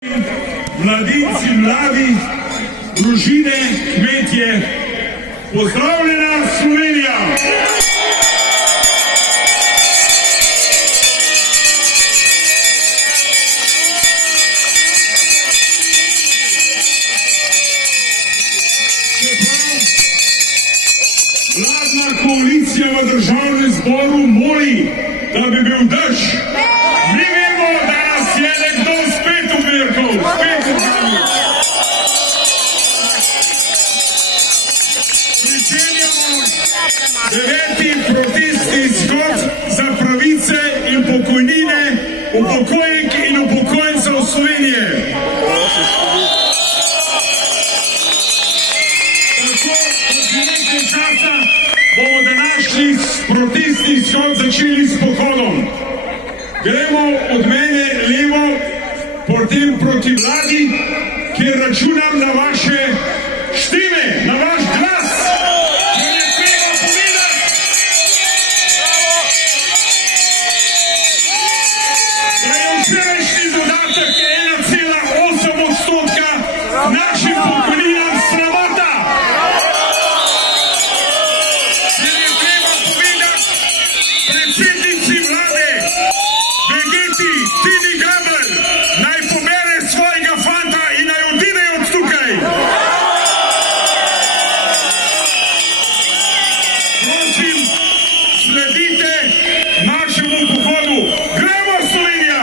Mladinci, mladi, družine, kmetje, pozdravljena Slovenija! Vladna koalicija v državnem zboru moli, da bi bil dež. Mi vemo, da nas je nekdo spet umirkal, spet umirkal. Pričenjamo 9. protestni shod za pravice in pokojnine upokojenk in upokojencev Slovenije. Časa bomo današnji protestni shod začeli s pohodom. Gremo od mene levo, potem proti vladi, kjer računam na vaše štime, na vaš glas. Ker je treba povedati, da je včerajšnji dodatek 1,8% našim pokojninam sramota. Predsednici vlade, Vegeti, Tini Grabar, naj pobere svojega fanta in naj odide od tukaj. Prosim, sledite našemu pohodu. Gremo, Slovenija!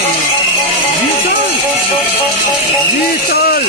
Vital! Vital!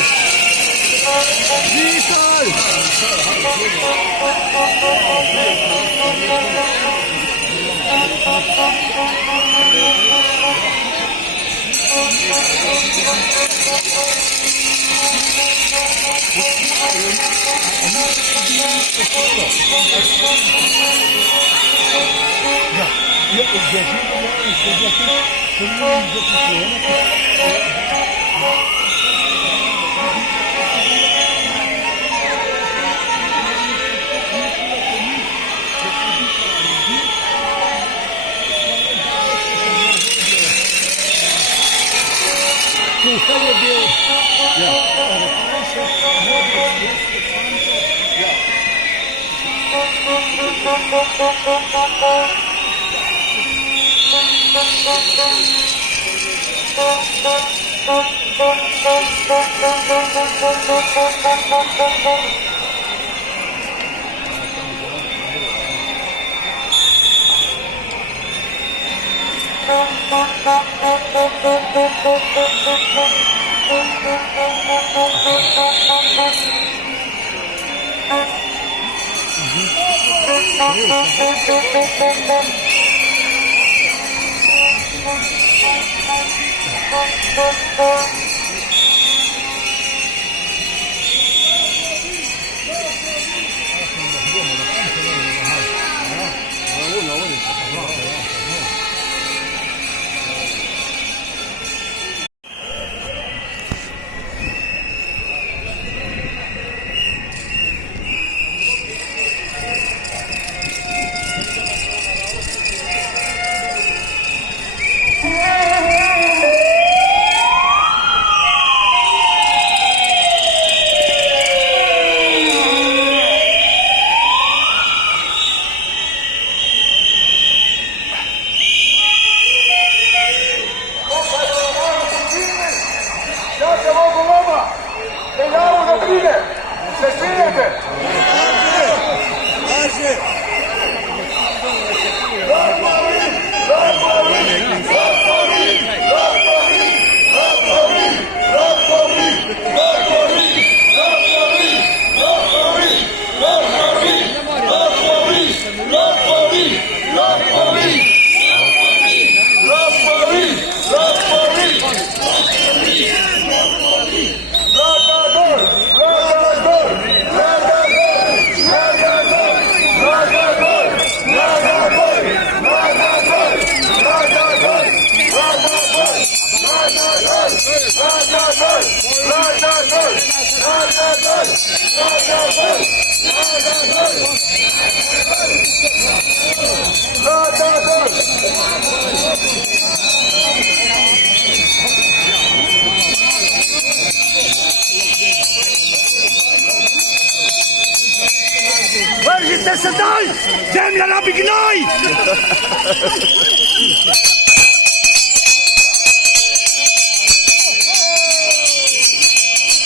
Вържите се дай! Земля на гнoj!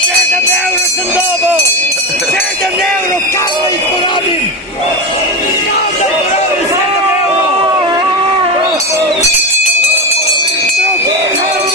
7 euro sam dobao! 7 euro, kao da ih porabim! Kao da ih porabim 7 euro! Tropirani!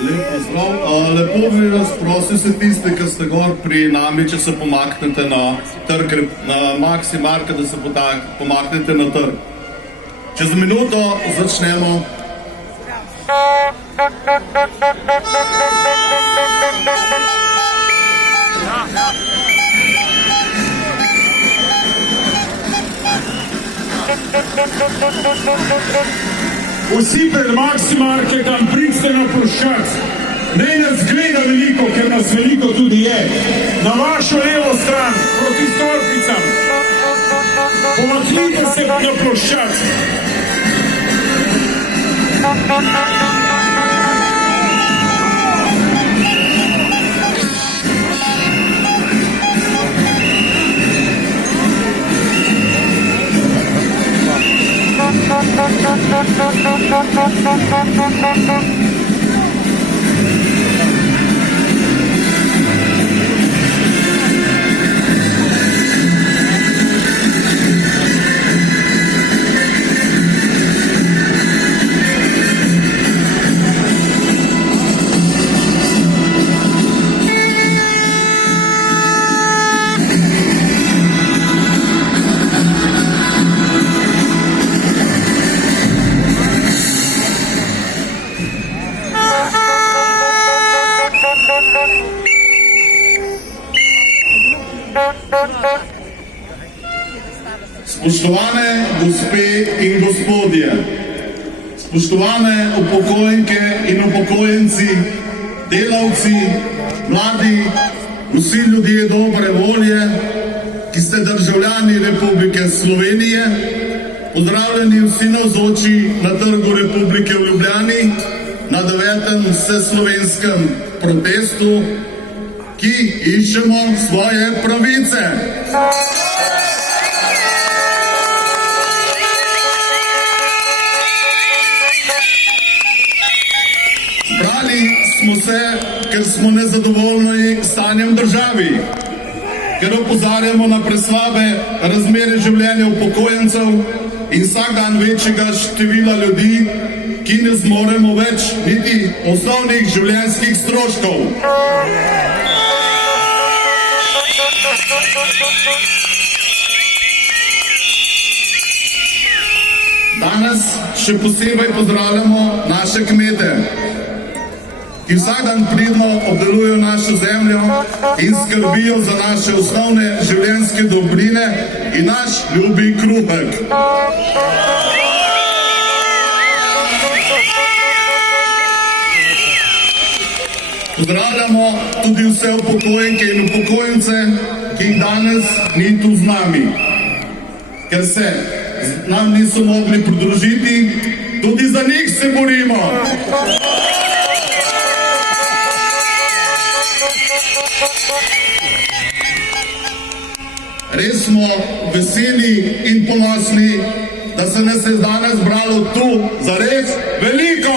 Lep pozdrav. Lepo bi vas prosil se tiste, ki ste gor pri nami, če se pomaknete na trg, na Maxi Market, da se pomaknete na trg. Čez minuto začnemo. Vsi pred Maxi Marketom pridite na ploščad. Ne nas gleda veliko, ker nas veliko tudi je. Na vašo levo stran, proti stolpicam. Pomaknite se na ploščad. Spoštovane gospe in gospodje, spoštovane upokojenke in upokojenci, delavci, mladi, vsi ljudje dobre volje, ki ste državljani Republike Slovenije, pozdravljeni vsi navzoči na Trgu Republike v Ljubljani na 9. vseslovenskem protestu, ki iščemo svoje pravice. Zbrali smo se, ker smo nezadovoljni s stanjem državi, ker opozarjamo na preslabe razmere življenja upokojencev in vsak dan večjega števila ljudi, ki ne zmoremo več niti osnovnih življenjskih stroškov. Danes še posebej pozdravljamo naše kmete, ki vsak dan pridno obdelujejo našo zemljo in skrbijo za naše osnovne življenjske dobrine in naš ljubi kruhek. Pozdravljamo tudi vse upokojenke in upokojence, ki jih danes ni tu z nami, ker se nam niso mogli pridružiti, tudi za njih se borimo. Res smo veseli in ponosni, da se nas je danes zbralo tu zares veliko.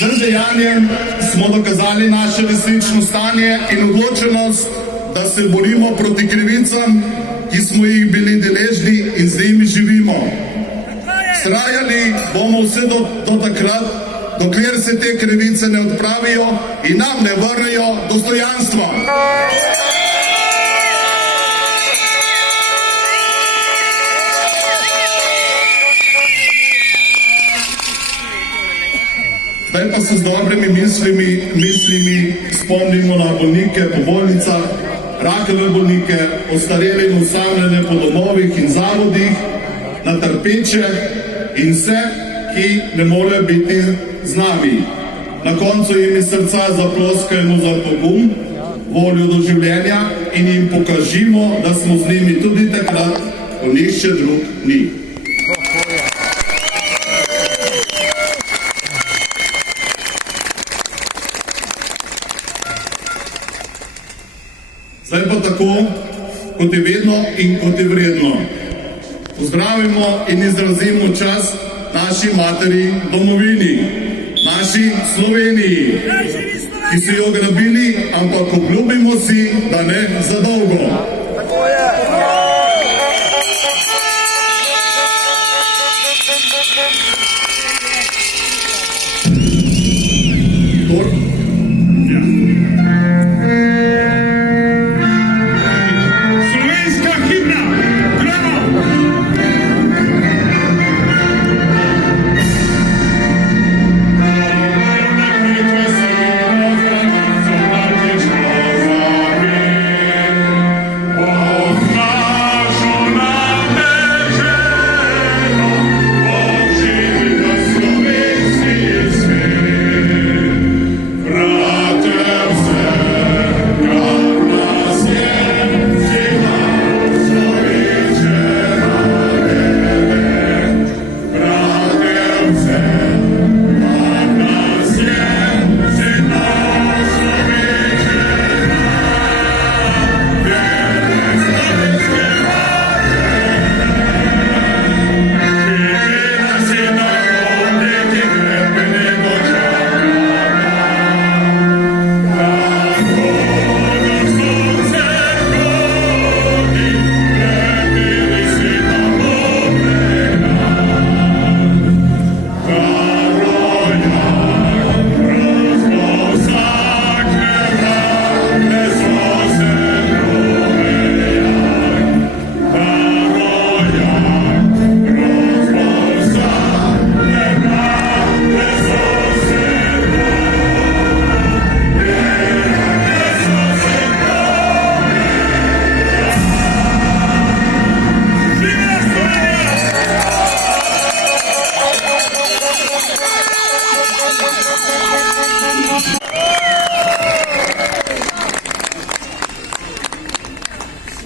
tem dejanjem smo dokazali naše resnično stanje in odločenost, da se borimo proti krivicam, ki smo jih bili deležni in z njimi živimo. Vztrajali bomo vse do takrat, dokler se te krivice ne odpravijo in nam ne vrnejo dostojanstva. Zdaj pa se z dobrimi mislimi spomnimo na bolnike po bolnicah, rakave bolnike, ostarele in osamljene po domovih in zavodih, na trpeče in vse, ki ne morejo biti z nami. Na koncu jim iz srca zaploskajmo za pogum, voljo do življenja in jim pokažimo, da smo z njimi tudi takrat, ko nihče drug ni. Zdaj pa tako, kot je vedno in kot je vredno. Pozdravimo in izrazimo čast naši materi domovini, naši Sloveniji, ki so jo grabili, ampak obljubimo si, da ne za dolgo.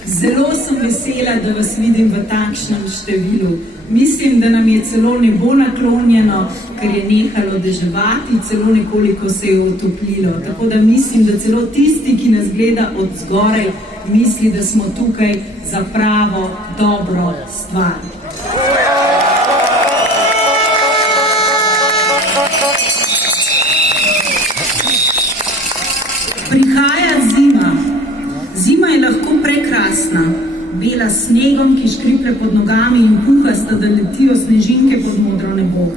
Zelo sem vesela, da vas vidim v takšnem številu. Mislim, da nam je celo nebo naklonjeno, ker je nehalo deževati, celo nekoliko se je otoplilo. Tako da mislim, da celo tisti, ki nas gleda od zgoraj, misli, da smo tukaj za pravo, dobro stvar. Prihaja zima. Zima je lahko prekrasna, bela s snegom, ki škriplje pod nogami in puhasta, da letijo snežinke pod modro nebo.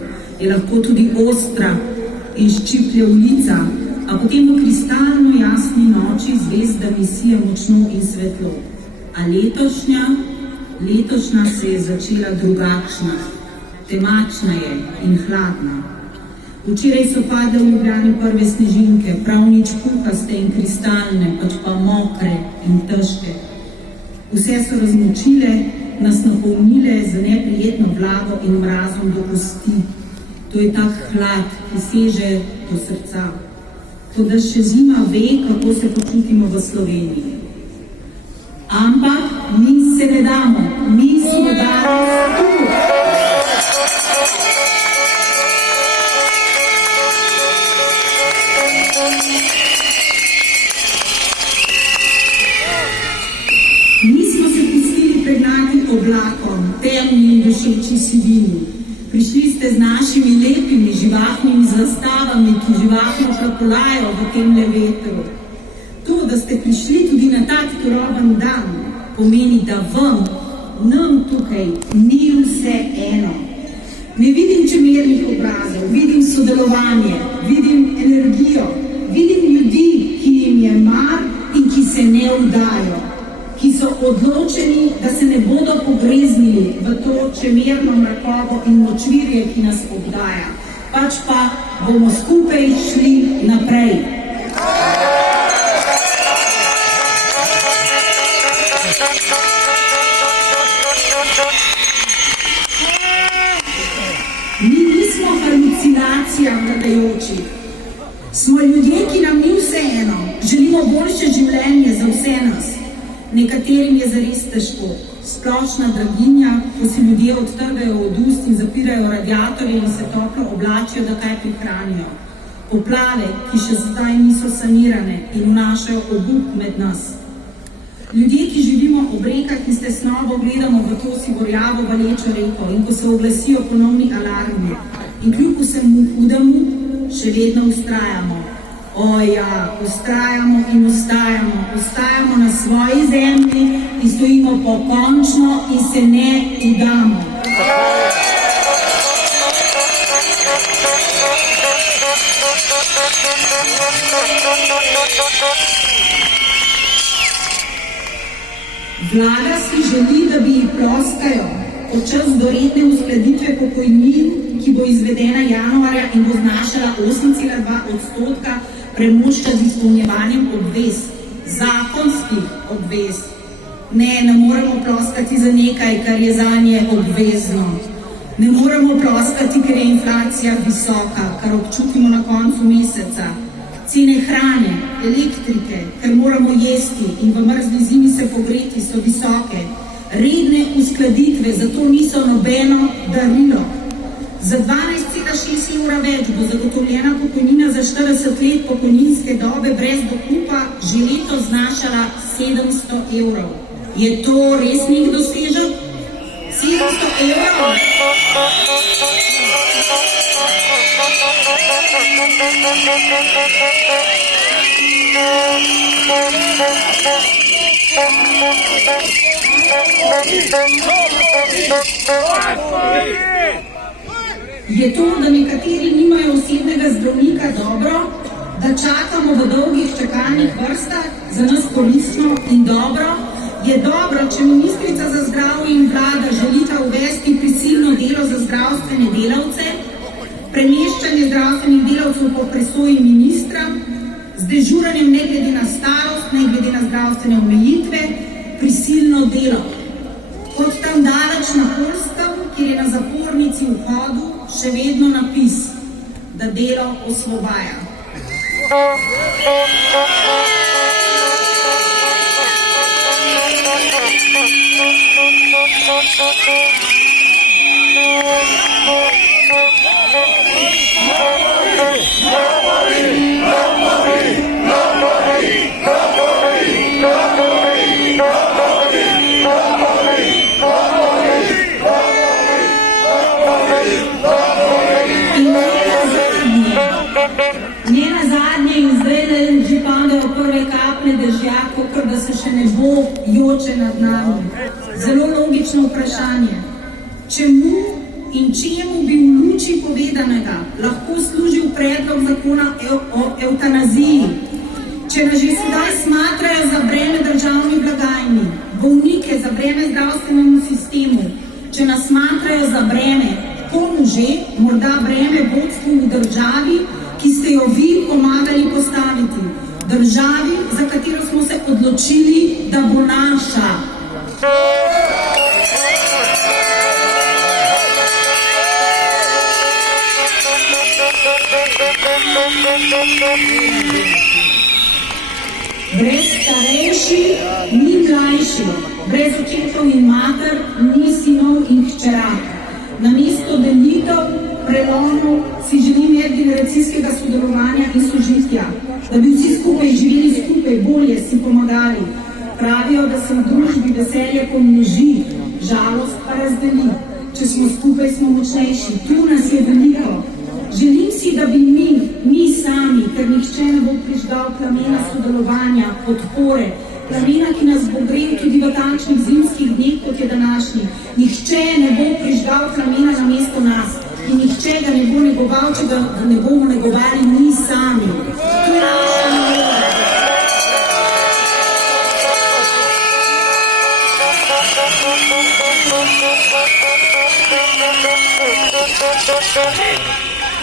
Je lahko tudi ostra in ščiplje v lica, a potem v kristalno jasni noči zvezdami sije močno in svetlo. A letošnja se je začela drugačna, temačna je in hladna. Včeraj so padle v Ljubljani prve snežinke, prav nič puhaste in kristalne, pač pa mokre in težke. Vse so razmočile, nas napolnile z neprijetno vlago in mrazom do kosti. To je tak hlad, ki seže do srca. Toda še zima ve, kako se počutimo v Sloveniji. Ampak mi se ne damo, mi smo danes tu. Nismo se pustili pregnati oblakom, temni in dušeči sivini. Prišli ste z našimi lepimi, živahnimi zastavami, ki živahno plapolajo v tem vetru. To, da ste prišli tudi na tak turoben dan, pomeni, da nam tukaj ni vse eno. Ne vidim čemernih obrazov, vidim sodelovanje, vidim energijo, vidim ljudi, ki jim je mar in ki se ne vdajo, ki so odločeni, da se ne bodo pogreznili v to čemerno mrakovo in močvirje, ki nas obdaja. Pač pa bomo skupaj šli naprej. Mi nismo halucinacija vladajočih. Smo ljudje, ki nam ni vseeno. Želimo boljše življenje za vse nas. Nekaterim je zares težko. Splošna draginja, ko si ljudje odtrgajo od ust in zapirajo radiatorje in se toplo oblačijo, da kaj prihranijo. Poplave, ki še zdaj niso sanirane in vnašajo obup med nas. Ljudje, ki živimo ob rekah in s tesnobo gledamo v to sigorjavo valečo reko in ko se oglasijo ponovni alarmi in kljub vsemu hudemu še vedno vztrajamo. O ja, vztrajamo in ostajamo na svoji zemlji in stojimo pokončno in se ne vdamo. Vlada si želi, da bi ji ploskajo počas do redne uskladitve pokojnin, ki bo izvedena januarja in bo znašala 8,2%, premošča z izpolnjevanjem obvez, zakonskih obvez. Ne moremo ploskati za nekaj, kar je zanje obvezno. Ne moremo ploskati, ker je inflacija visoka, kar občutimo na koncu meseca. Cene hrane, elektrike, ker moramo jesti in v mrzli zimi se pogreti, so visoke. Redne uskladitve zato niso nobeno darilo. Za 12,6 evra več bo zagotovljena pokojnina za 40 let pokojninske dobe brez dokupa že letos znašala 700 evrov. Je to res nek dosežek? 700 evrov? Je to, da nekateri nimajo osebnega zdravnika, dobro, da čakamo v dolgih čakalnih vrstah, za nas koristno in dobro? Je dobro, če ministrica za zdravje in vlada želita uvesti prisilno delo za zdravstvene delavce, premeščanje zdravstvenih delavcev po presoji ministra, z dežuranjem ne glede na starost, ne glede na zdravstvene omejitve, prisilno delo. Kot tam daleč na Poljskem, kjer je na zapornici v vhodu še vedno napis, da delo osvobaja. Ne nazadnje in zdaj že padejo prve kaplje dežja, kakor da se še ne bo joče nad nami. Zelo logično vprašanje. Čemu in čemu bi v luči povedanega lahko služil predlog zakona o evtanaziji? Če nas že sedaj smatrajo za breme državni blagajni, bolnike za breme zdravstvenemu sistemu, če nas smatrajo za breme, komu že, morda breme vodstvu v državi, ki ste jo vi pomagali postaviti, državi, za katero smo se odločili, da bo naša. Brez starejših ni mlajših, brez očetov in mater ni sinov in hčera. Namesto delitev, prelomov si želim medgeneracijskega sodelovanja in sožitja, da bi vsi skupaj živeli skupaj, bolje si pomagali. Pravijo, da se v družbi veselje pomnoži, žalost pa razdeli. Če smo skupaj, smo močnejši. Tu nas je veliko. Želim si, da bi mi sami, ker nihče ne bo prižgal plamena sodelovanja, podpore, plamena, ki nas bo grel tudi v takšnih zimskih dneh, kot je današnji. Nihče ne bo prižgal plamena namesto nas in nihče ga ne bo negoval, če ga ne bomo negovali mi sami. To je naša naloga.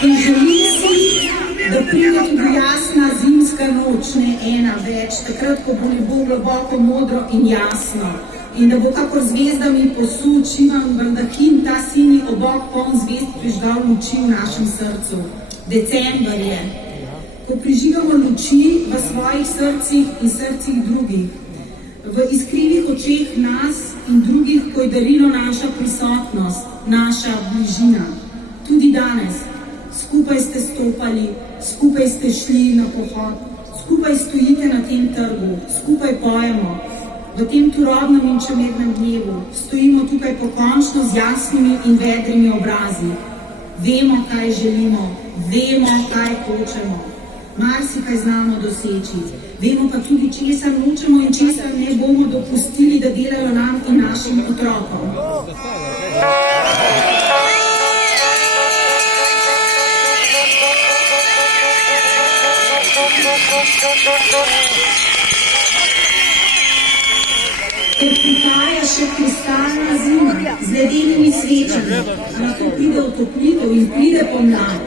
In želim si, da pride tudi jasna zimska noč, ne ena več, takrat, ko bo nebo globoko modro in jasno. In da bo kakor zvezdami posud šivan baldahin, ta sinji obok poln zvezd prižgal luči v našem srcu. December je, ko prižigamo luči v svojih srcih in srcih drugih, v iskrivih očeh nas in drugih, ko je darilo naša prisotnost, naša bližina. Tudi danes, skupaj ste stopali, skupaj ste šli na pohod, skupaj stojite na tem trgu, skupaj pojemo. V tem turobnem in čemednem dnevu stojimo tukaj pokončno z jasnimi in vedrimi obrazi. Vemo, kaj želimo, vemo, kaj hočemo. Marsikaj znamo doseči. Vemo pa tudi, česa nočemo in česa ne bomo dopustili, da delajo nam in našim otrokom. Ker prihaja še kristalna zima z ledenimi svečami, lahko pride otoplitev in pride pomlad.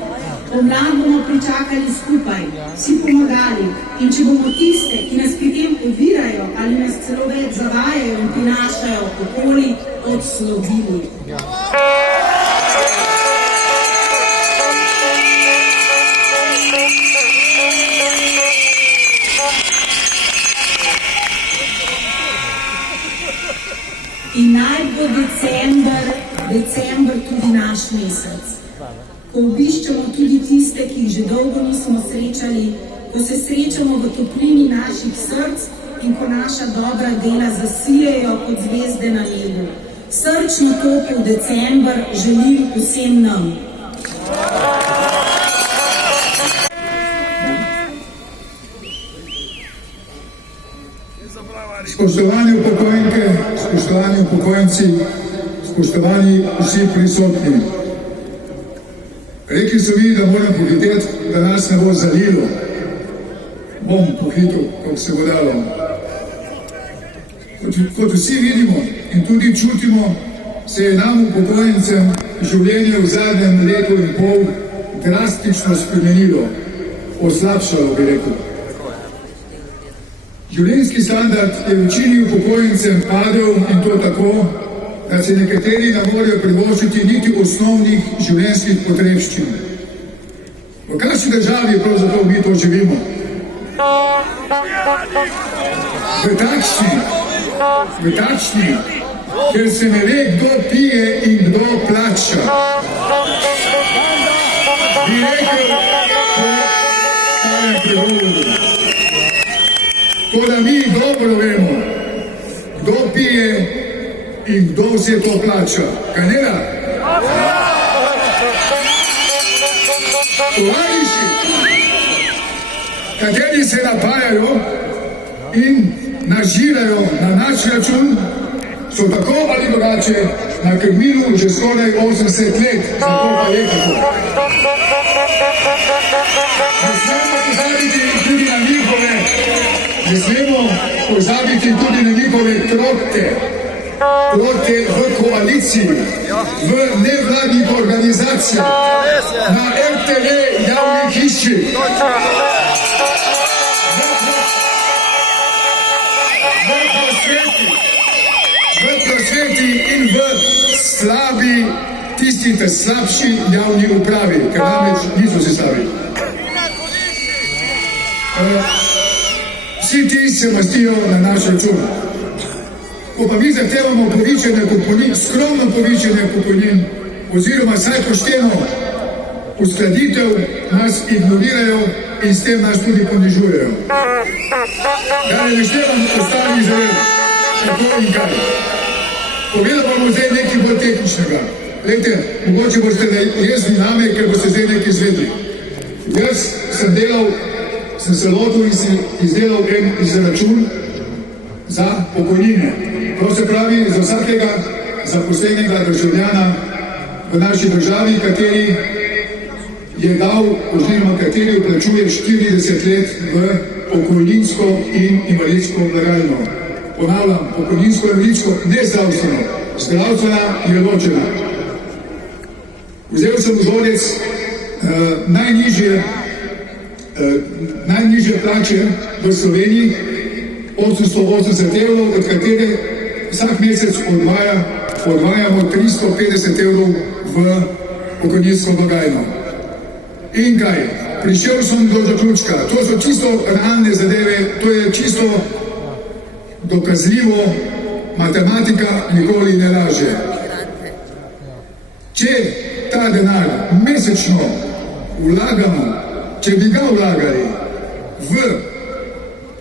Pomlad bomo pričakali skupaj, si pomagali in če bomo tiste, ki nas pri tem ovirajo ali nas celo več zavajajo in prinašajo okoli, odslovili. In naj bo december tudi naš mesec, ko obiščemo tudi tiste, ki jih že dolgo nismo srečali, ko se srečamo v toplini naših src in ko naša dobra dela zasijajo kot zvezde na nebu. Srčno topel december želim vsem nam. Spoštovani upokojenke, spoštovani upokojenci, spoštovani vsi prisotni. Rekli so mi, da moram pohiteti, da nas ne bo zalilo. Bom pohitil, kako se bo dalo. Kot vsi vidimo in tudi čutimo, se je nam upokojencem življenje v zadnjem letu in pol drastično spremenilo, poslabšalo, bi rekel. Življenjski standard je večini upokojencem padel in to tako, da se nekateri ne morejo privoščiti niti osnovnih življenjskih potrebščin. V kakšni državi pravzaprav mi to živimo? V takšni, ker se ne ve, kdo pije in kdo plača. Bi rekel po starem pregovoru. To, da mi dobro vemo, kdo pije in kdo vse to plača. Kaj ne da? Tovariši, kateri se napajajo in nažirajo na naš račun, so tako ali drugače na krminu že skoraj 80 let. Zato pa je tako. Ne smemo pozabiti tudi na njihove krote v koaliciji, v nevladnih organizacijah, na RTV javni hiši, v prosveti in v slabi, tisti slabši javni upravi, ker namreč niso si slabi. Vsi ti se mastijo na naš račun. Ko pa mi zahtevamo povišanje pokojnin, skromno povišanje pokojnin, oziroma vsaj pošteno uskladitev, nas ignorirajo in s tem nas tudi ponižujejo. Da ne naštevam ostalih zadev, kako in kaj. Povedal bomo zdaj nekaj bolj tehničnega. Glejte, mogoče boste jezni name, ker boste zdaj nekaj izvedli. Jaz sem se lotil in si izdelal en izračun za pokojnine. To se pravi za vsakega zaposlenega državljana v naši državi, kateri je dal oziroma kateri vplačuje 40 let v pokojninsko in invalidsko blagajno. Ponavljam, pokojninsko in invalidsko, ne zdravstveno. Zdravstvena je ločena. Vzel sem vzorec najnižje plače v Sloveniji, 880 evrov, od katere vsak mesec odvajamo 350 evrov v pokojninsko blagajno. In kaj? Prišel sem do zaključka. To so čisto realne zadeve, to je čisto dokazljivo, matematika nikoli ne laže. Če ta denar mesečno vlagamo, če bi ga vlagali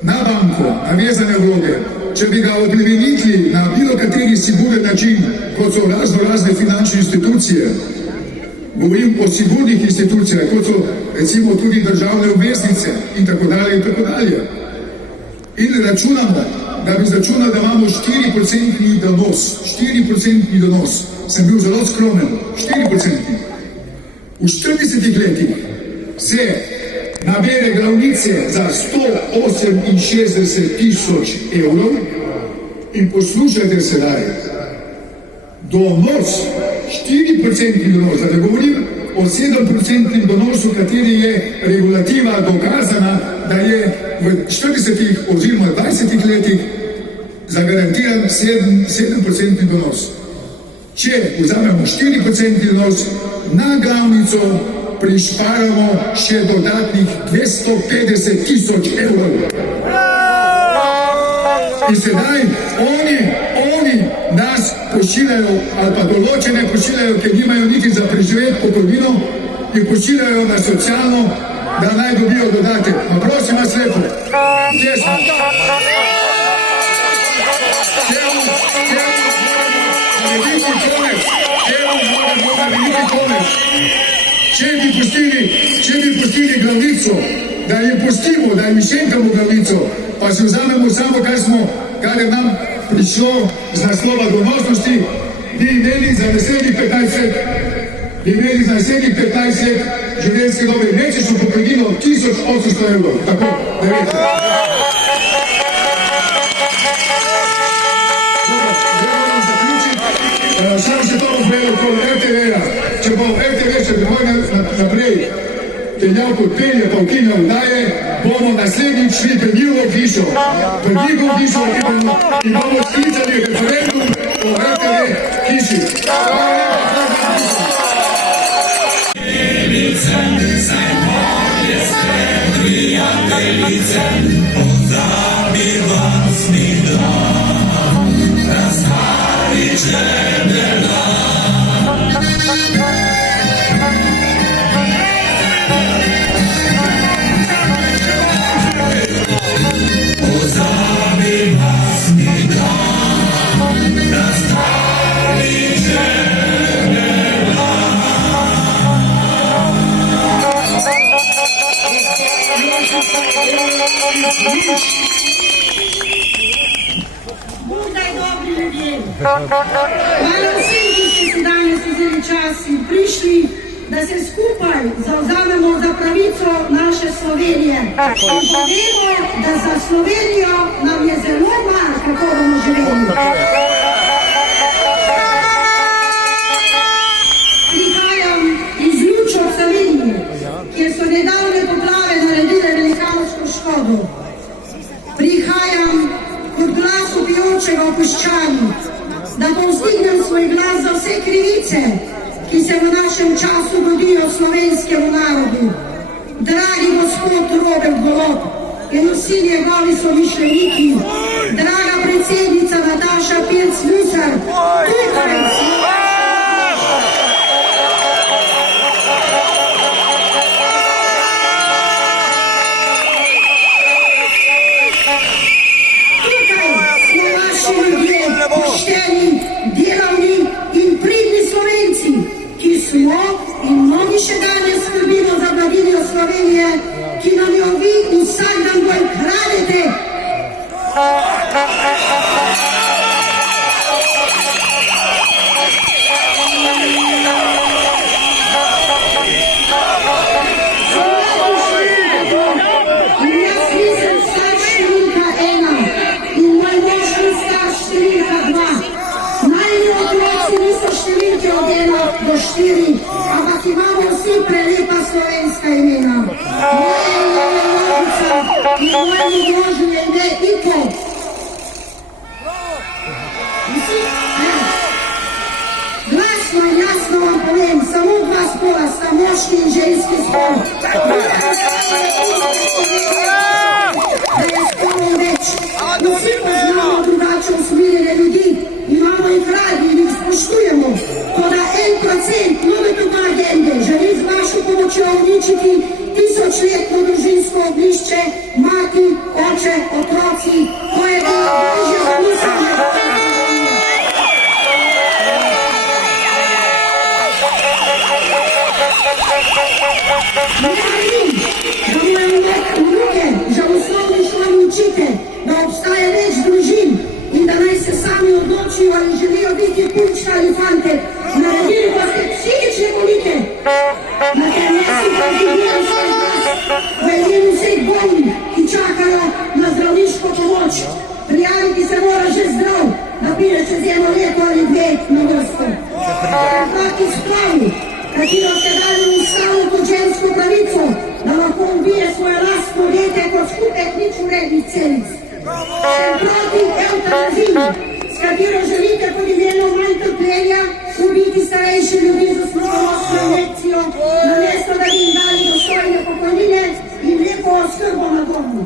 na banko, na vezane vloge, če bi ga odplemenitili na bilo kateri siguren način, kot so razne finančne institucije, govorim o sigurnih institucijah, kot so recimo tudi državne obveznice in tako dalje. In računamo, da imamo 4% donos. Sem bil zelo skromen, 4%. V 40 letih se nabere glavnice za 168 tisoč evrov in poslušajte sedaj, donos, 4% donos, da govorim o 7% donosu, kateri je regulativa dokazana, da je v 40 oziroma 20 letih zagarantiran 7% donos. Če vzamemo 4% donos, na glavnico prišparamo še dodatnih 250 tisoč evrov. In sedaj oni nas pošiljajo, ali pa določene pošiljajo, ker nimajo niti za preživeti pokojnino, in pošiljajo na socialno, da naj dobijo dodatek. Ma prosim vas lepo, kje smo? Če bi pustili glavnico, da jim pustimo, da jim šenkamo glavnico, pa si vzamemo samo, kar je nam prišlo z naslova donosnosti, bi imeli za naslednjih 15 let življenjske dobe mesečno pokojnino 1800 evrov. Tako, da veste. Samo še to vzmelo okoli RTV-ja. Če bo RTV še naprej peljal kot pelje, pa ukinjal daje, bomo naslednjič šli pred njihovo hišo. Pred njihovo hišo in bomo sklicali referendum o RTV hiši. Budaj dobri ljudje. Hvala vsem, ki ste si danes vzeli čas in prišli, da se skupaj zavzamemo za pravico naše Slovenije. In povemo, da za Slovenijo nam je zelo mar, kako bomo živeli. Prihajam iz Luč ob Savinji, kjer so nedavne poplave naredile velikansko škodo. Prihajam kot glas vpijočega v puščani, da povzdignem svoj glas za vse krivice, ki se v našem času godijo slovenskemu narodu. Dragi gospod Robert Golob in vsi njegovi somišljeniki, draga predsednica Nataša Pirc Musar, tukaj smo. Pošteni, delavni in pridni Slovenci. Božje ime Iko. Glasno in jasno vam povem, samo dva spola sta moški in ženski spol. Da je spolov več. Vsi poznamo drugače usmerjene ljudi, imamo jih radi in jih spoštujemo. Toda 1% NOBTK agende želi z vašo pomočjo uničiti tisočletno družinsko oglišče, mati, oče, otroci, to je delo Božjega misljenja. Ne želim, da moje vnuke že v osnovni šoli učite, da obstaja več družin in da naj se sami odločijo ali želijo biti punčka ali fantek. Naredili boste psihične bolnike. Na tem mestu pa vzdihujem svoj glas v imenu vseh bolnih, ki čakajo na zdravniško pomoč. Prijaviti se mora že zdrav, da pride čez 1 leto ali 2 na vrsto. Proti spravi, katero ste dali v ustavo kot žensko pravico, da lahko ubije svoje lastno dete kot skupek nič vrednih celic. Sem proti evtanaziji, s katero želite pod imenom manj trpljenja ubiti starejše ljudi za smrtonosno injekcijo, namesto da bi jim dali dostojne pokojnine in lepo oskrbo na domu.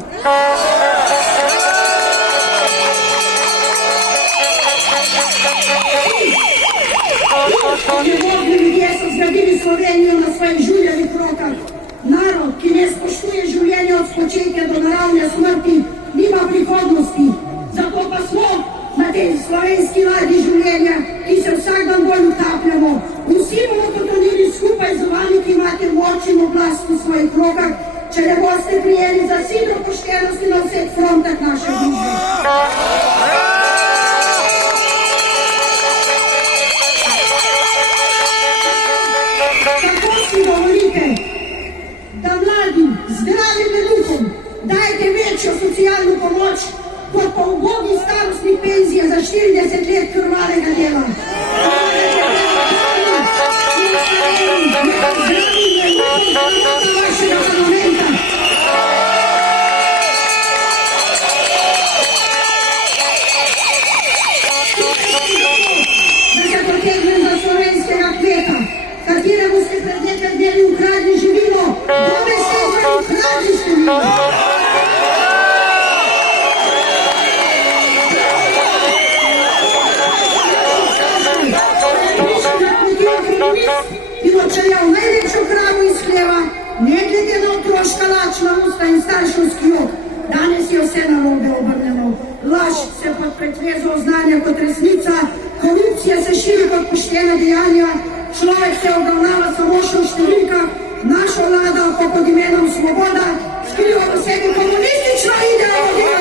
Ljubovni ljudje so zgradili Slovenijo na svojih žuljevih rokah. Narod, ki ne spoštuje življenja od spočetja do naravne smrti, nima prihodnosti. Zato pa smo na tej slovenski ladji življenja, ki se vsak dan bolj utapljamo. Vsi bomo potonili skupaj z vami, ki imate moč in oblast v svojih rokah, če ne boste prijeli za sidro poštenosti na vseh frontah naše družbe. Tako si dovolite, da mladim, zdravim neduhom, dajte večjo socialno pomoč, kot pa ubogi starostni penzije za 40 let krvavega dela. Da se potegnem za slovenskega kmeta, kateremu ste pred nekaj dnevi ukradli živino, dobe ste za ukradli živino. In odčeljal najlepšo kravo iz hleva, ne glede na otroška lačna usta in starševski jok. Danes je vse narobe obrnjeno. Laž se pod pretvezo oznanja kot resnica, korupcija se širi kot poštena dejanja, človek se obravnava samo še v številkah, naša vlada pa pod imenom Svoboda skriva v sebi komunistično ideologijo.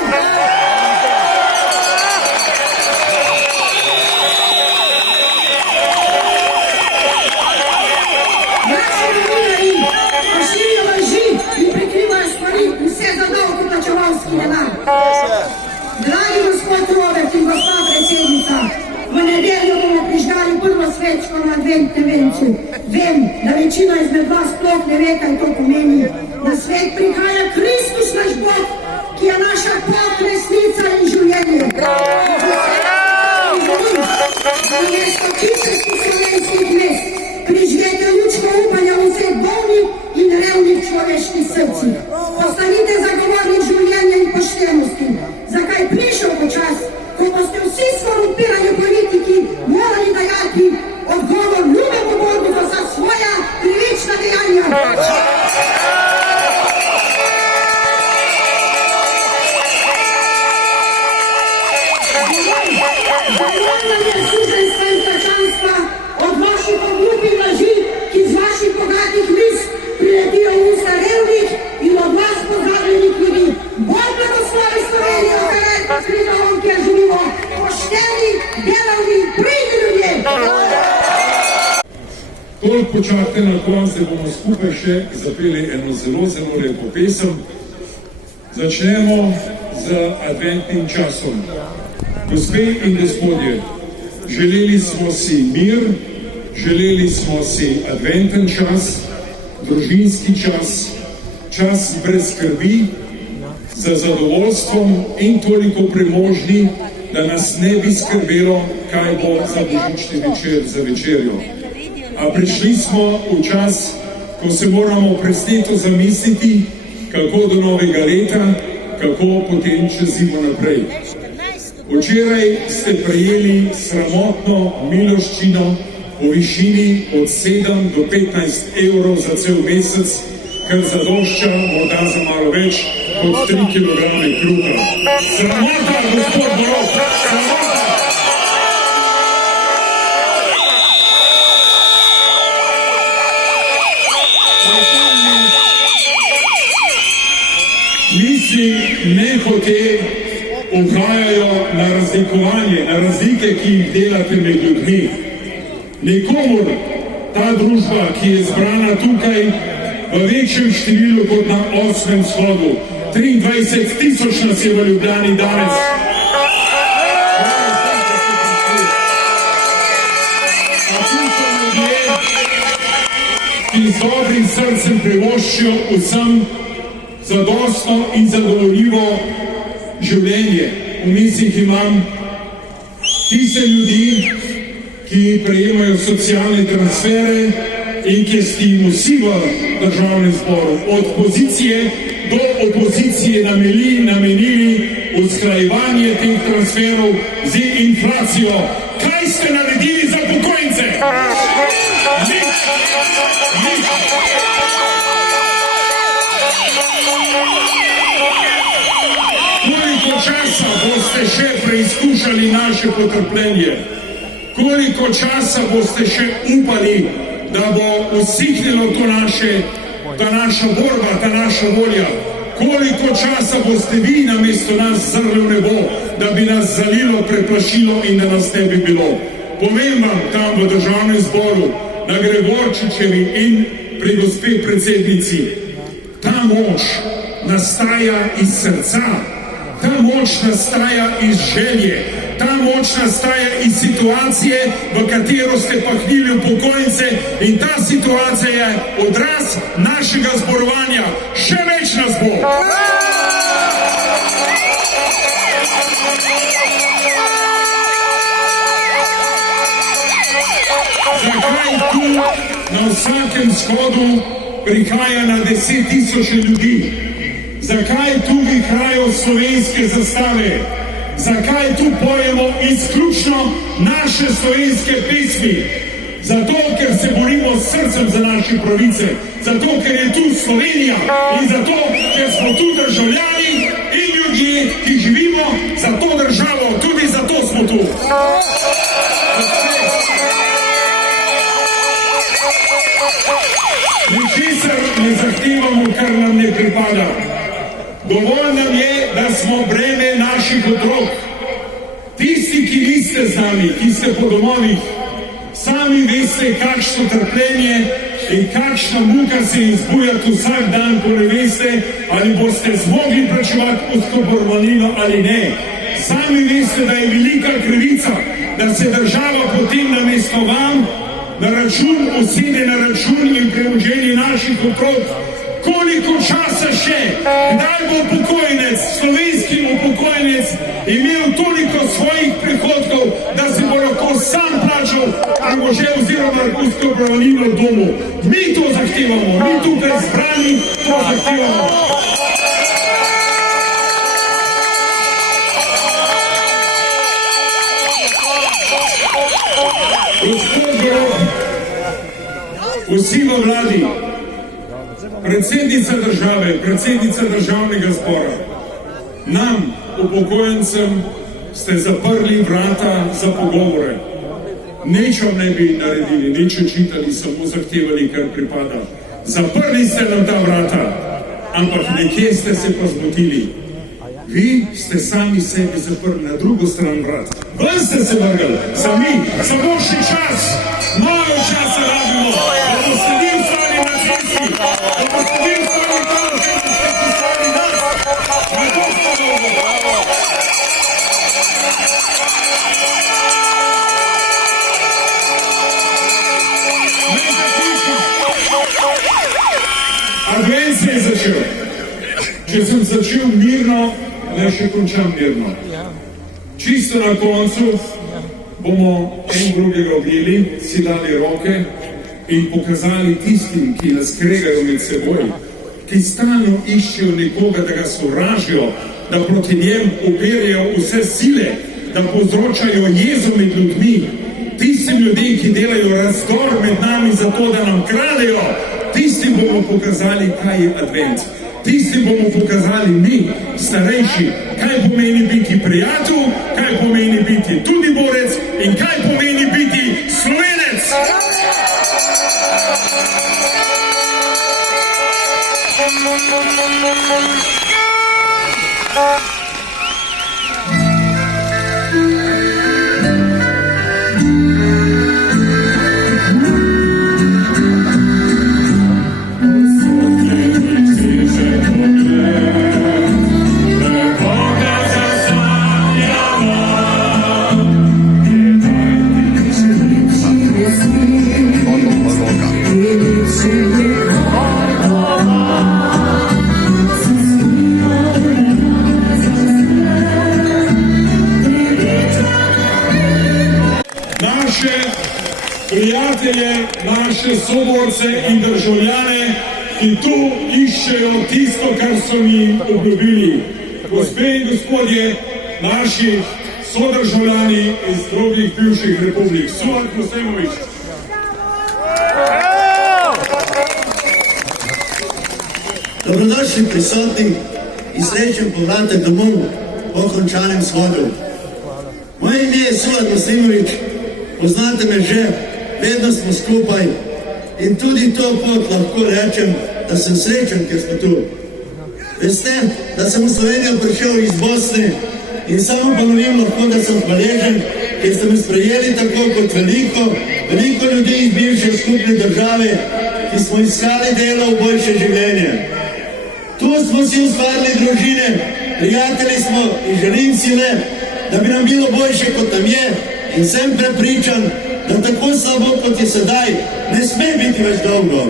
Dragi gospod Robert in gospa predsednica, v nedeljo bomo prižgali prvo svečko na adventnem vencu. Vem, da večina izmed vas sploh ne ve, kaj to pomeni. Na svet prihaja Kristus, naš Bog, ki je naša pot, resnica in življenje. Namesto tisočih slovenskih mest prižgete lučko upanja v vseh bolnih in revnih človeških srcih. Postanite zagovornik življenja in poštenosti. Zakaj prišel počas, ko boste vsi skorumpirani politiki morali dajati odgovor ljubemu Bogu za vsa svoja krivična dejanja? Zagovorna je suženstva in krščanstva od vaših obljubljenih laži, ki z vaših bogatih list priletijo v usta revnih in od vas pozabljenih ljudi. Bog blagoslovi Slovenijo, kaj križavom, kjer živimo, pošteni, delavni, pridni ljudje. Toliko počakajte na konec, da bomo skupaj še zapeli eno zelo, zelo lepo pesem. Začnemo z adventnim časom. Gospe in gospodje, želeli smo si mir, želeli smo si adventen čas, družinski čas, čas brez skrbi, za zadovoljstvom in toliko premožni, da nas ne bi skrbelo, kaj bo za božični večer, za večerjo. A prišli smo v čas, ko se moramo presneto zamisliti, kako do novega leta, kako potem čez zimo naprej. Včeraj ste prejeli sramotno miloščino v višini od 7 do 15 evrov za cel mesec, kar zadošča morda za malo več kot 3 kilograme kruha. Sramota, gospod Borov, sramota! Misli nehote uhajajo na razlikovanje, na razlike, ki jih delate med ljudmi. Nikomur ta družba, ki je zbrana tukaj v večjem številu kot na 8. shodu, 23 000 nas je v Ljubljani danes. A tu so ljudje, ki z dobrim srcem privoščijo vsem zadostno in zadovoljivo življenje. V mislih imam tiste ljudi, ki prejemajo socialne transfere in ki ste jim vsi v državnem zboru od pozicije do opozicije namenili usklajevanje teh transferov z inflacijo. Kaj ste naredili za upokojence? Nič. Koliko časa boste še preizkušali naše potrpljenje? Koliko časa boste še upali, da bo usihnilo ta naša borba, ta naša volja? Koliko časa boste vi namesto nas zrli v nebo, da bi nas zalilo, preplašilo in da nas ne bi bilo? Povem vam tam v državnem zboru, na Gregorčičevi in pri gospe predsednici, ta moč nastaja iz srca, ta moč nastaja iz želje, ta moč nastaja iz situacije, v katero ste pahnili upokojence, in ta situacija je odraz našega zborovanja. Še več nas bo! Zakaj tu na vsakem shodu prihaja na 10 000 ljudi? Zakaj tu vihajo slovenske zastave? Zakaj tu pojemo izključno naše slovenske pesmi? Zato, ker se borimo s srcem za naše pravice, zato, ker je tu Slovenija in zato, ker smo tu državljani in ljudje, ki živimo za to državo, tudi zato smo tu. Ničesar ne zahtevamo, kar nam ne pripada. Dovolj nam je, da smo breme naših otrok. Tisti, ki niste z nami, ki ste po domovih, sami veste, kakšno trpljenje in kakšna muka se izbujati vsak dan, ko ne veste, ali boste zmogli plačevati oskrbnino ali ne. Sami veste, da je velika krivica, da se država potem namesto vam na račun usede na račun in premoženje naših otrok. Koliko časa še? Kdaj bo upokojenec, slovenski upokojenec, imel toliko svojih prihodkov, da se bo lahko sam plačal premože oziroma oskrbnino v domu? Mi to zahtevamo, mi tukaj zbrani to zahtevamo. Gospod Golob, vsi v vladi, predsednica države, predsednica državnega zbora, nam, upokojencem, ste zaprli vrata za pogovore. Nič vam ne bi naredili, nič očitali, samo zahtevali, kar pripada. Zaprli ste nam ta vrata, ampak nekje ste se pa zmotili. Vi ste sami sebi zaprli na drugo stran vrat. Ven ste se vrgali, sami, samo še čas, malo časa rabimo, da boste vi ostali na cesti, da boste vi ostali tam, da boste postali nas. Ne bo to dolgo. Advent se je začel. Če sem začel mirno, naj še končam mirno. Čisto na koncu bomo en drugega objeli, si dali roke in pokazali tistim, ki nas kregajo med seboj, ki stalno iščejo nekoga, da ga sovražijo, da proti njem uperjajo vse sile, da povzročajo jezo med ljudmi, tistim ljudem, ki delajo razdor med nami zato, da nam kradejo, tistim bomo pokazali, kaj je advent. Tistim bomo pokazali mi, starejši, kaj pomeni biti prijatelj, kaj pomeni biti tudi borec in kaj pomeni biti Slovenec. Naše prijatelje, naše soborce in državljane, ki tu iščejo tisto, kar so mi obljubili. Gospe in gospodje, naši sodržavljani iz drugih bivših republik. Suat Muslemović. Dobrodošli prisotni in srečen povratek domov po končanem shodu. Moje ime je Suat Muslemović, poznate me že, vedno smo skupaj in tudi to pot lahko rečem, da sem srečen, ker smo tu. Veste, da sem v Slovenijo prišel iz Bosne in samo ponovim lahko, da sem hvaležen, ker ste me sprejeli tako kot veliko ljudi iz bivše skupne države, ki smo iskali delo v boljše življenje. Tu smo si ustvarili družine, prijatelji smo in želim si le, da bi nam bilo boljše kot nam je in sem prepričan, da tako slabo kot je sedaj, ne sme biti več dolgo.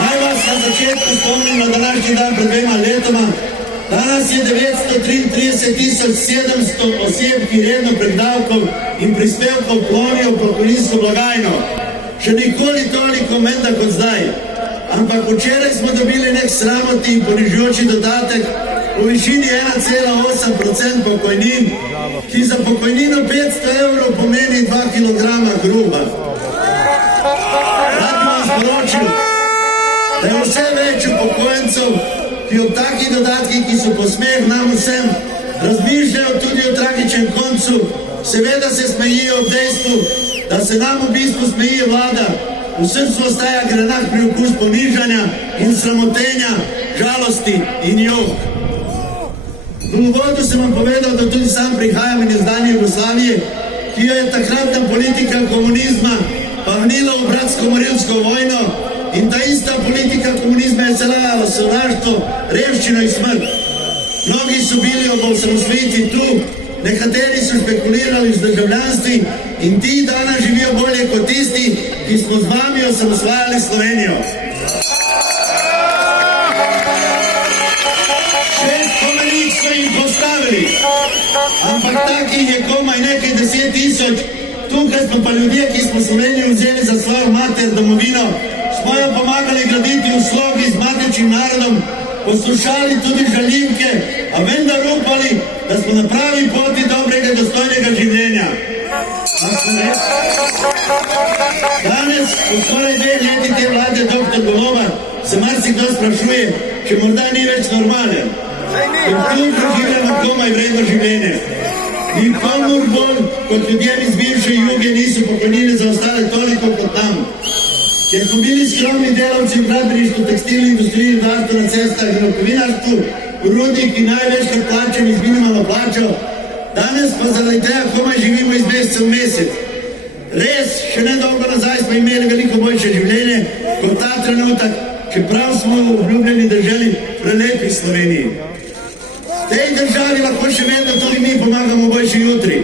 Naj vas na začetku spomnim na današnji dan pred 2 letoma. Danes je 933.700 oseb, ki redno prek davkov in prispevkov plonijo v pokojninsko blagajno. Še nikoli toliko menda kot zdaj. Ampak včeraj smo dobili nek sramotni in ponižujoči dodatek v višini 1,8% pokojnin, ki za pokojnino 500 evrov pomeni 2 kilograma hruba. Rad bi vam sporočil, da je vse več upokojencev, ki ob takih dodatkih, ki so posmeh nam vsem, razmišljajo tudi o tragičnem koncu, seveda se smejijo ob dejstvu, da se nam v bistvu smeji vlada. V srcu ostaja grenak priokus ponižanja in sramotenja, žalosti in jok. V uvodu sem vam povedal, da tudi sam prihajam iz nekdanje Jugoslavije, ki jo je takratna politika komunizma pahnila v bratsko-morilsko vojno in ta ista politika komunizma je selala sovraštvo, revščino in smrt. Mnogi so bili ob osamosvojitvi tu, nekateri so špekulirali z državljanstvi in ti danes živijo bolje kot tisti, ki smo z vami osamosvajali Slovenijo. 6 spomenik so jim postavili, ampak takih je komaj nekaj 10 000. Tukaj smo pa ljudje, ki smo Slovenijo vzeli za svojo mater domovino, smo jo pomagali graditi v slogi z matičnim narodom, poslušali tudi žaljivke, a vendar upali, da smo na pravi poti dobrega, dostojnega življenja. A smo res? Danes, po skoraj 2 leti te vlade dr. Goloba, se marsikdo sprašuje, če morda ni več normalen. In tu preživljamo komaj vredno življenje. Nikomur bolj kot ljudem iz bivše Juge niso pokojnine zaostale toliko kot nam. Ker smo bili skromni delavci v gradbeništvu, tekstilni industriji, varstvu na cestah in okovinarstvu, rudniki največkrat plačani z minimalno plačo, danes pa zaradi tega komaj živimo iz meseca v mesec. Res, še nedolgo nazaj smo imeli veliko boljše življenje kot ta trenutek, čeprav smo v obljubljeni državi prelepi Sloveniji. Tej državi lahko še vedno tudi mi pomagamo boljši jutri.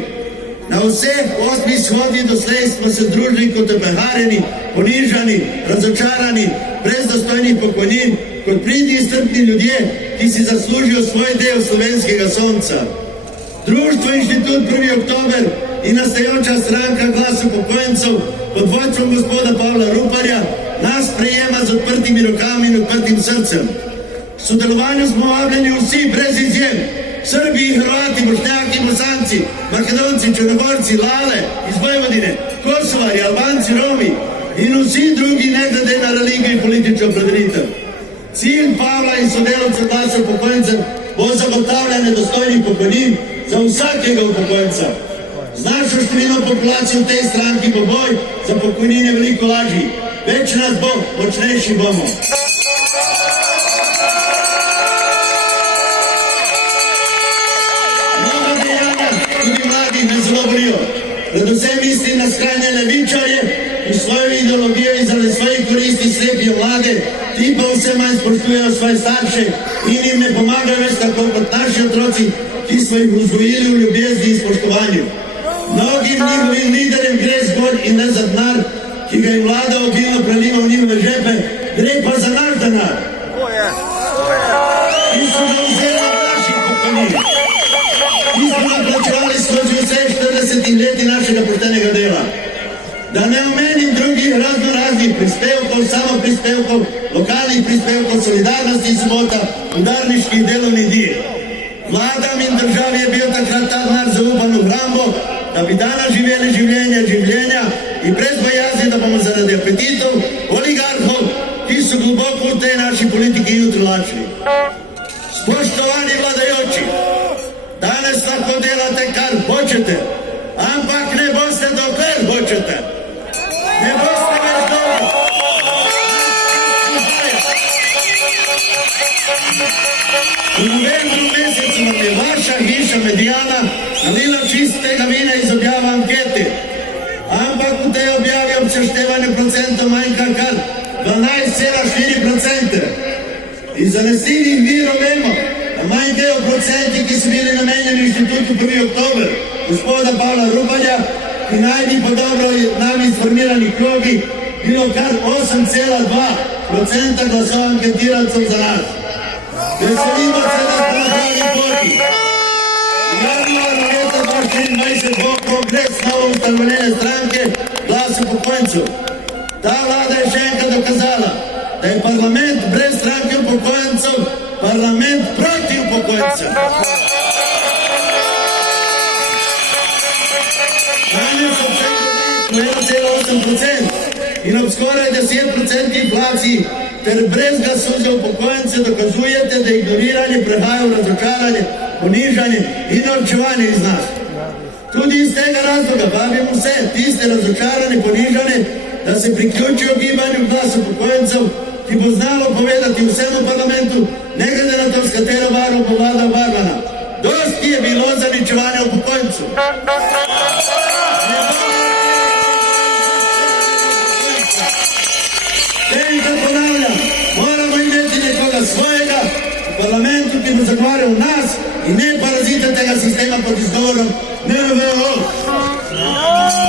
Na vseh 8 shodih doslej smo se združili kot opeharjeni, ponižani, razočarani, brez dostojnih pokojnin, kot pridni in strpni ljudje, ki si zaslužijo svoj del slovenskega sonca. Društvo Inštitut 1. oktober in nastajajoča stranka Glas upokojencev pod vodstvom gospoda Pavla Ruparja nas sprejema z odprtimi rokami in odprtim srcem. V sodelovanju smo vabljeni vsi, brez izjem, Srbi, Hrvati, Bošnjaki, Bosanci, Makedonci, Črnogorci, Lale iz Vojvodine, Kosovari, Albanci, Romi in vsi drugi, ne glede na religijo in politično opredelitev. Cilj Pavla in sodelavcev Glasa upokojencev bo zagotavljanje dostojnih pokojnin za vsakega upokojenca. Z našo številno populacijo v tej stranki bo boj za pokojnine veliko lažji. Več nas bo, močnejši bomo. Mnoga dejanja, tudi mladi, me zelo bolijo. Predvsem mislim na skrajne levičarje, ki svojo ideologijo in zaradi svojih koristi slepijo mlade, ti pa vse manj spoštujejo svoje starše in jim ne pomagajo več tako kot naši otroci, ki smo jih vzgojili v ljubezni in spoštovanju. Mnogim njihovim liderjem gre zgolj in ne za denar, ki ga jim vlada obilno preliva v njihove žepe, gre pa za naš denar. Ki so ga vzeli od naših pokojnin. Ki smo ga plačevali skozi vse 40 leti našega poštenega dela. Da ne omenim drugih raznoraznih prispevkov, samoprispevkov, lokalnih prispevkov, solidarnosti, sobota, udarniških delovnih dni. Vladam in državi je bil takrat ta denar zaupan v hrambo, da bi danes živeli življenja in brez bojazni, da bomo zaradi apetitov oligarhov, ki so globoko v tej naši politiki jutri lačni. Spoštovani vladajoči, danes lahko delate kar hočete, ampak ne boste dokler hočete. Ne boste več dolgo. V novembru mesecu nam je vaša hiša Mediana nalila čistega vina iz objave ankete. Ampak v tej objavi ob seštevanju procentov manjka kar 12,4%. Iz zanesljivih virov vemo, da manjkajo procenti, ki so bili namenjeni Inštitutu 1. oktober, gospoda Pavla Ruparja, ki naj bi po dobro nami sformiranih krogih bilo kar 8,2% glasov anketirancev za nas. Veselimo se, da smo na pravi poti. Januarja leta 2024 bo progres novo ustanovljene stranke Glas upokojencev. Ta vlada je še enkrat dokazala, da je parlament brez stranke upokojencev parlament proti upokojencem. Danes ob 1,8% in ob skoraj 10% inflaciji ter brez glasu za upokojence dokazujete, da ignoriranje prehaja v razočaranje, ponižanje in norčevanje iz nas. Tudi iz tega razloga vabim vse tiste razočarane, ponižane, da se priključijo gibanju Glasa upokojencev, ki bo znalo povedati vsem v parlamentu, ne glede na to, s katero barvo bo vlada obarvana. Dosti je bilo zaničevanja upokojencev. Enkrat ponavljam, moramo imeti nekoga svojega v parlamentu, ki bo zagovarjal nas in ne parazitiral.